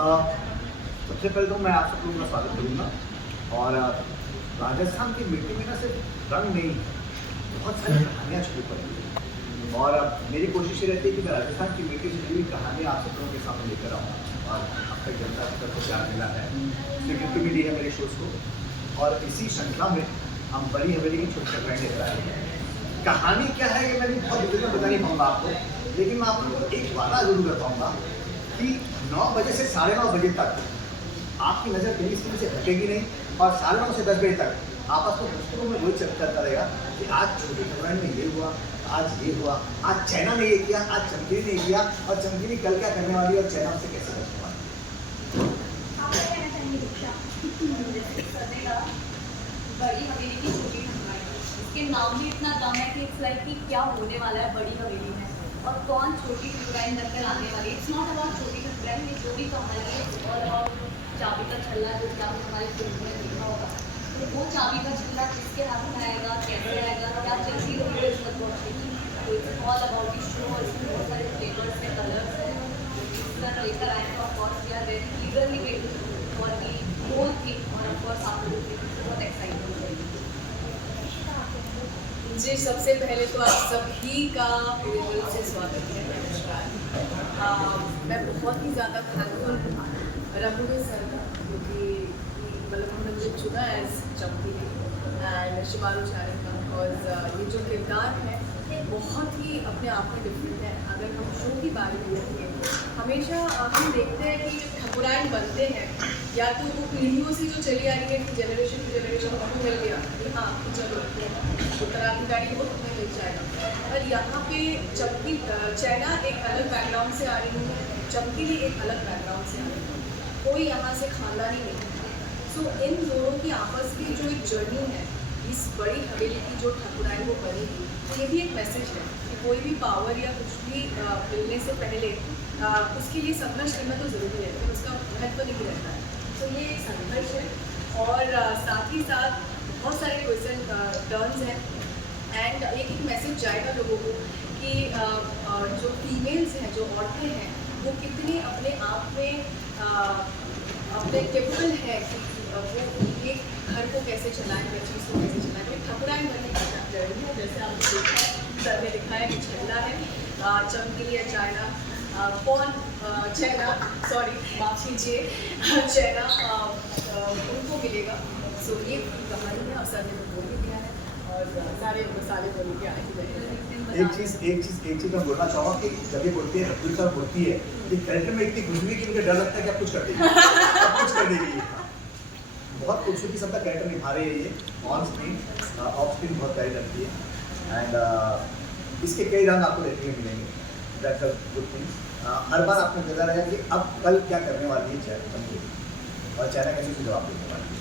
सबसे पहले तो मैं आप सब लोगों का स्वागत करूँगा। और राजस्थान की मिट्टी में ना सिर्फ रंग नहीं, बहुत सारी कहानियाँ छुपी पड़ी हैं। और मेरी कोशिश ये रहती है कि मैं राजस्थान की मिट्टी से जुड़ी कहानियाँ आप सब लोगों के सामने लेकर आऊँ। और अब तक जनता को प्यार मिला है, स्वीकृति मिली है मेरे शोज़ को, और इसी श्रृंखला में हम बड़ी हवेली की छोटी टकराई लेकर आए हैं। कहानी क्या है ये मैं भी बहुत डिटेल में बता नहीं पाऊँगा आपको, लेकिन मैं आप लोगों को एक वादा जरूर कर पाऊँगा कि 9 बजे से 9:30 बजे तक आपकी नज़र टीवी स्क्रीन से हटेगी नहीं, और 9:30 से 10 बजे तक आपस में पुस्तकों में वही चर्चा करता रहेगा कि आज छोटी टकराई में ये हुआ, आज ये हुआ, आज चाइना ने ये किया, आज चमकीली ने ये किया, और चमकीली कल क्या करने वाली है और चाइना से कैसे बचने वाली है। बड़ी हवेली की छोटी टकराई, इसके नाम भी इतना कम है कि इट्स लाइक कि क्या होने वाला है बड़ी हवेली में, और कौन छोटी टकराई बनकर आने वाली है। इट्स नॉट अबाउट छोटी टकराई, ये जो भी कहानी है और अबाउट चाबी का छल्ला, जो कि आपने हमारे फिल्म में देखा होगा। तो वो चाबी का छल्ला किसके हाथ में आएगा, कैसे आएगा, क्या चलती होगी रिश्वत पहुँचेगी। तो it's all about the show. इसमें बहुत सारे फ्लेवर्स हैं, कलर्स हैं, इस तरह लेकर आए हैं। Of course we are very eagerly waiting for the whole thing, और ऑफ कोर्स आप लोगों के बहुत एक्साइटेड हो जाएगी। जी, सबसे पहले तो आप सभी का मेरे दिल से स्वागत है। नमस्कार। मैं बहुत ही ज़्यादा थैंकफुल हूँ रघुवीर सर का, क्योंकि मतलब उन्होंने मुझे चुना एज चमकीली एंड शिमारू चारे का, बिकॉज ये जो किरदार है बहुत ही अपने आप में डिफरेंट है। अगर हम शो की बात करेंगे, हमेशा हम देखते हैं कि ठाकुराइन बनते हैं या तो वो पीढ़ियों से जो चली आ रही है कि जनरेशन टू जनरेशन उनको मिल गया कि हाँ चलो उत्तराधिकारी वो तुम्हें मिल जाएगा। और यहाँ पे चमकी चाइना एक अलग बैकग्राउंड से आ रही है, चमकीली एक अलग बैकग्राउंड से आ रही है, कोई यहाँ से खानदानी नहीं है। सो इन दोनों की आपस की जो एक जर्नी है, इस बड़ी हवेली की जो ठाकुराइन वो बनेगी, तो ये भी एक मैसेज है कि कोई भी पावर या कुछ भी मिलने से पहले उसके लिए संघर्ष करना तो ज़रूरी है, लेकिन उसका महत्व नहीं रहता है। तो ये एक संघर्ष है, और साथ ही साथ बहुत सारे क्वेश्चन टर्न्स हैं, एंड एक मैसेज जाएगा लोगों को कि जो फीमेल्स हैं, जो औरतें हैं, वो कितनी अपने आप में अपने केपेबल है कि वो एक घर को कैसे चलाएं, हर चीज़ को कैसे चलाएं। तो ठाकुराइन बनने की जर्नी है, जैसे आपने देखा है, सर ने दिखाया कि छल्ला है, चमकीली या चाइना, कौन चाइना, सॉरी माफ कीजिए, चाइना उनको मिलेगा। सो ये कहानी है, और सर ने तो बोल भी दिया है, और सारे मसाले बोल के आए हैं। एक चीज़ मैं बोलना चाहूँगा कि जब ये बोलती है, रघुवीर सर बोलती है कि कैरेक्टर में इतनी खुशबू की मुझे डर लगता है कि आप कुछ कर देगी, आप कुछ कर देगी। बहुत खूबसूरती सबका कैरेक्टर निभा रही है ये, ऑन स्क्रीन ऑफ स्क्रीन बहुत प्यारी लगती है। एंड इसके कई रंग आपको देखने को मिलेंगे, दैट्स अ गुड थिंग। हर बार आपने लगा रहेगा कि अब कल क्या करने वाली है चमकीली, और चाइना कैसे उसे जवाब देने वाली है।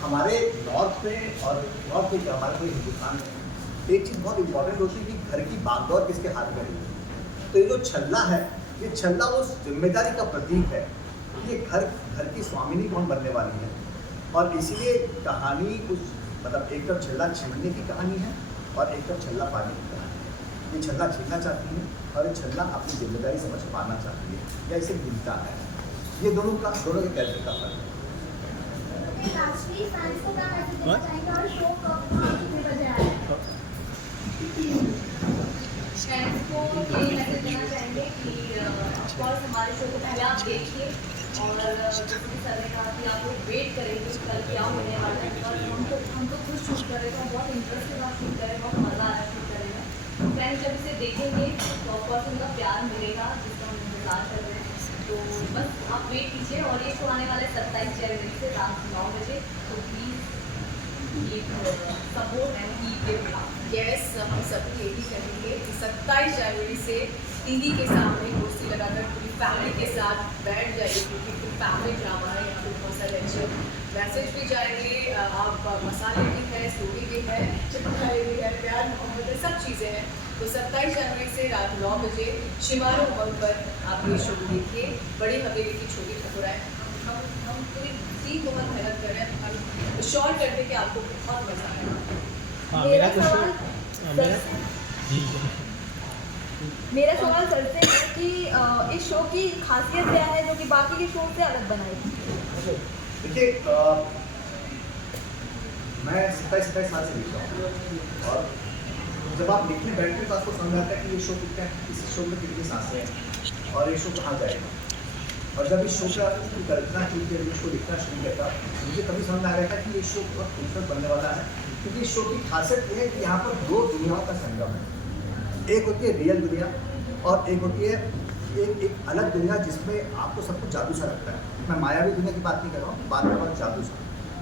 हमारे नॉर्थ में, और नॉर्थ में क्या, हमारे पूरे हिंदुस्तान में एक चीज़ बहुत इंपॉर्टेंट होती है कि घर की बागडोर किसके हाथ में है। तो ये जो छल्ला है, ये छल्ला उस जिम्मेदारी का प्रतीक है कि ये घर की स्वामिनी कौन बनने वाली है। और इसीलिए कहानी उस मतलब एक तरफ छल्ला छीनने की कहानी है, और एक तरफ छल्ला पाने की कहानी है। ये छल्ला छीनना चाहती है, और ये छल्ला अपनी जिम्मेदारी समझ पाना चाहती है, या इसे मिलता है। ये दोनों के कैरेक्टर का फर्क है। फ्रेंड्स को यही मैसेज देना चाहेंगे कि ऑफकोर्स हमारे शो को पहले आप देखिए, और जैसे कि सर ने कहा कि आप लोग वेट करेंगे कल क्या होने वाला है। और हम तो खुद शूट कर रहे थे, बहुत इंटरेस्ट के साथ शूट कर रहे हैं, बहुत मज़ा आया शूट करने में। फ्रेंड्स जब इसे देखेंगे तो ऑफकोर्स उनका प्यार मिलेगा, जिसका हम इंतजार कर रहे हैं। तो बस आप वेट कीजिए, और ये शो आने वाले 27 जनवरी से रात 9 बजे। तो please support and keep it up. Yes, हम सभी यही कहेंगे कि 27 जनवरी से टीवी के सामने कुर्सी लगाकर पूरी फैमिली के साथ बैठ जाइए, क्योंकि फिर फैमिली ड्रामा है, यहाँ पे बहुत सारे अच्छे मैसेज भी जाएंगे। आप मसाले भी है, स्टोरी भी है, चिपकाए भी है, प्यार मोहब्बत है, सब चीज़ें हैं। तो 27 जनवरी से रात 9 बजे शिमारू उमंग पर आप ये शो देखिए, बड़ी हवेली की छोटी ठाकुराइन। हम पूरी टीम बहुत मेहनत कर रहे हैं, हम श्योर करते हैं कि आपको बहुत मज़ा आएगा। हाँ, मेरा क्वेश्चन मेरा जी मेरा सवाल सर से है कि इस शो की खासियत क्या है जो कि बाकी के शो से अलग बनाएगी? देखिए, मैं 27 साल से लिख रहा हूँ, और जब आप लिखने बैठते हैं तो आपको समझ आता है कि ये शो कितना है, इस शो में कितनी सांसें हैं और ये शो कहाँ जाएगा। और जब इस शो का कल्पना की थी, इस शो लिखना शुरू किया था, मुझे तभी समझ आ गया था कि ये शो बहुत खूबसूरत बनने वाला है, क्योंकि इस शो की खासियत ये है कि यहाँ पर दो दुनियाओं का संगम है। एक होती है रियल दुनिया और एक होती है एक अलग दुनिया जिसमें आपको सब कुछ जादू सा लगता है। मैं मायावी दुनिया की बात नहीं कर रहा हूँ, बात कर रहा हूँ जादू सा।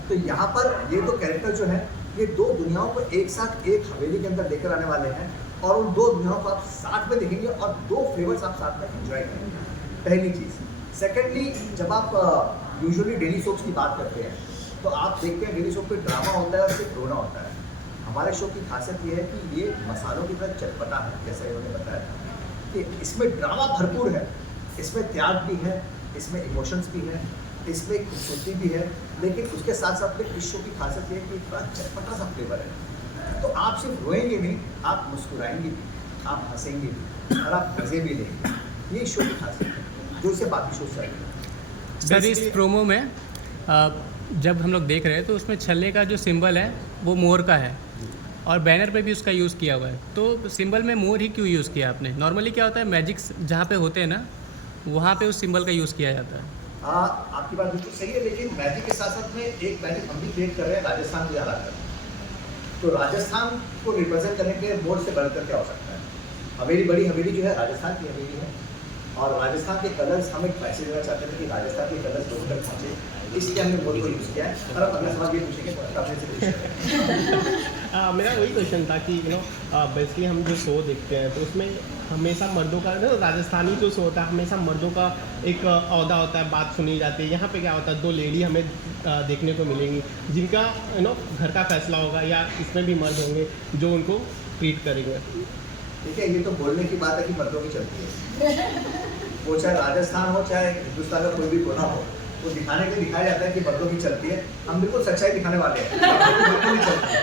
तो यहाँ पर ये दो कैरेक्टर जो हैं, ये दो दुनियाओं को एक साथ एक हवेली के अंदर लेकर आने वाले हैं, और उन दो दुनियाओं को आप साथ में देखेंगे और दो फ्लेवर्स आप साथ में एंजॉय करेंगे। पहली चीज़। सेकेंडली, जब आप यूजुअली डेली सोप्स की बात करते हैं तो आप देखते हैं डेली सोप पे ड्रामा होता है और सिर्फ रोना होता है। हमारे शो की खासियत ये है कि ये मसालों की तरह चटपटा है, जैसा इन्होंने बताया कि इसमें ड्रामा भरपूर है, इसमें त्याग भी है, इसमें इमोशंस भी है, इसमें खूबसूरती भी है, लेकिन उसके साथ साथ में इस शो की खासियत ये है कि बड़ा चटपटा सा फ्लेवर है। तो आप सिर्फ रोएंगे नहीं, आप मुस्कुराएंगे भी, आप हंसेंगे भी और आप मज़े भी लेंगे। ये शो की खासियत है जो इसे बाकी शो से आएगी। सर, इस प्रोमो में जब हम लोग देख रहे हैं तो उसमें छल्ले का जो सिंबल है वो मोर का है, और बैनर पे भी उसका यूज़ किया हुआ है। तो सिंबल में मोर ही क्यों यूज़ किया आपने? नॉर्मली क्या होता है, मैजिक्स जहाँ पे होते हैं ना, वहाँ पे उस सिंबल का यूज़ किया जाता है। आपकी बात बिल्कुल सही है, लेकिन मैजिक के साथ साथ में एक मैजिक हम भी क्रिएट कर रहे हैं राजस्थान को याद आकर। तो राजस्थान को रिप्रेजेंट करने के मोर से बढ़कर क्या हो सकता है। हवेली, बड़ी हवेली जो है राजस्थान की हवेली है, और राजस्थान के कलर्स हम एक मैसेज देना चाहते थे कि राजस्थान के कलर्स लोगों तक पहुँचे, इसलिए हमने मोर को यूज़ किया है। और अब अगला सवाल ये पूछेंगे तो आपने से पूछा मेरा वही क्वेश्चन था कि बेसिकली हम जो शो देखते हैं तो उसमें हमेशा मर्दों का राजस्थानी जो शो होता है हमेशा मर्दों का एक औहदा होता है, बात सुनी जाती है। यहाँ पे क्या होता है, दो लेडी हमें देखने को मिलेंगी जिनका घर का फैसला होगा, या इसमें भी मर्द होंगे जो उनको ट्रीट करेंगे। ठीक है, ये तो बोलने की बात है कि मर्दों की चलती है, वो चाहे राजस्थान हो चाहे हिंदुस्तान का कोई भी कोना हो, वो दिखाने के लिए दिखाया जाता है कि मर्दों की चलती है। हम बिल्कुल सच्चाई दिखाने वाले हैं, बिल्कुल नहीं चलती है।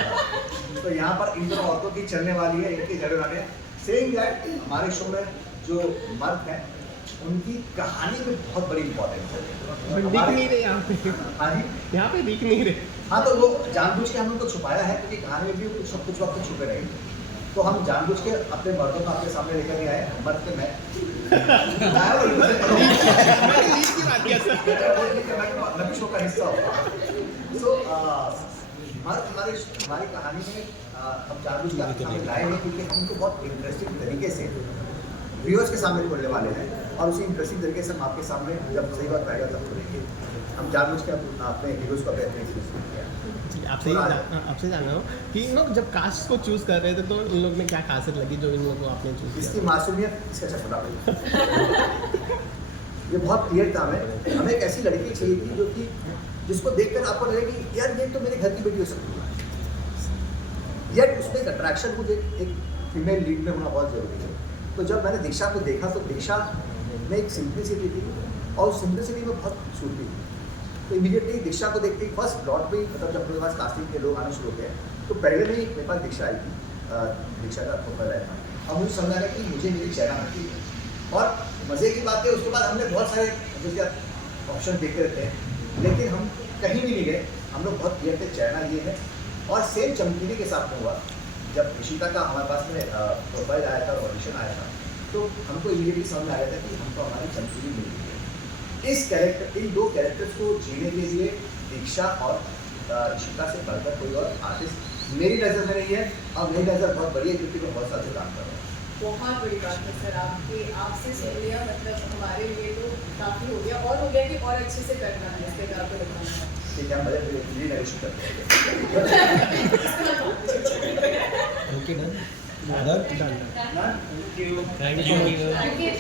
तो यहाँ पर इन दोनों औरतों की चलने वाली है, इनकी जरूर आने सेइंग दैट हमारे शो में जो मर्द हैं उनकी कहानी में बहुत बड़ी इंपॉर्टेंस है। दिख नहीं रहे यहाँ पे, हाँ जी, यहाँ पे दिख नहीं रहे। हाँ, तो वो जानबूझ के हम उनको छुपाया है, क्योंकि कहानी में भी सब कुछ वक्त छुपे रहेंगे। तो हम जानबूझ के अपने मर्दों को आपके सामने लेकर नहीं आए, मर्द के मैं नबी शो का हिस्सा होगा। तो मर्द हमारी कहानी में हम जानबूझ के आपके सामने लाए हैं, क्योंकि हम उनको बहुत इंटरेस्टिंग तरीके से व्यूअर्स के सामने खोलने वाले हैं, और उसी इंटरेस्टिंग तरीके से हम आपके सामने जब सही बात आएगा तब खोलेंगे। हम जानबूझ के अपने हीरोज़ को अपने इंट्रोड्यूस किया। आपसे जानना हो कि इन लोग जब कास्ट को चूज़ कर रहे थे तो इन लोग में क्या खासियत लगी जो इन लोगों को आपने चूज़ इसकी किया? मासूमियत, इसका चपड़ा ये बहुत क्लियर था। हमें एक ऐसी लड़की चाहिए थी जो कि जिसको देखकर आपको लगे कि यार ये तो मेरे घर की बेटी हो सकती है, यार उसमें एक अट्रैक्शन, मुझे एक फीमेल लीड में होना बहुत ज़रूरी है। तो जब मैंने दीक्षा को देखा तो दीक्षा में एक सिंप्लिसिटी थी, और उस सिंप्लिसिटी में बहुत खूबसूरती थी। तो इमीडिएटली दीक्षा को देखते ही फर्स्ट लॉट में, मतलब जब मेरे पास कास्टिंग के लोग आने शुरू होते हैं तो पहले में ही मेरे पास दीक्षा आई थी, दीक्षा का प्रोफाइल आया था। अब मुझे समझ आया कि मुझे मेरी चेहरा मिलती है। और मज़े की बात है, उसके बाद हमने बहुत सारे ऑप्शन देखते रहते हैं, लेकिन हम कहीं भी नहीं गए। हम लोग बहुत क्लियर थे, चेहरा ये है। और सेम चमकीली के साथ में हुआ, जब ऋषिता का हमारे पास में प्रोफाइल आया था, ऑडिशन आया था, तो हमको इमीडिएटली समझ आ गया था कि हमको हमारी चमकीली मिल गई है। इस कैरेक्टर, इन दो कैरेक्टर्स को जीने के लिए दीक्षा और ऋषिता से बढ़कर कोई और आर्टिस्ट मेरी नज़र में नहीं है। और मेरी नज़र बहुत बड़ी है, क्योंकि मैं बहुत साल से काम कर रहा हूँ। बहुत बड़ी बात है सर, आपसे सुन लिया, मतलब हमारे लिए तो काफ़ी हो गया, और हो गया कि और अच्छे से करना है, इसके घर पर रखना है। ठीक है, हम बड़े नेगोशिएट करते हैं। Okay, done. Thank you. Thank you.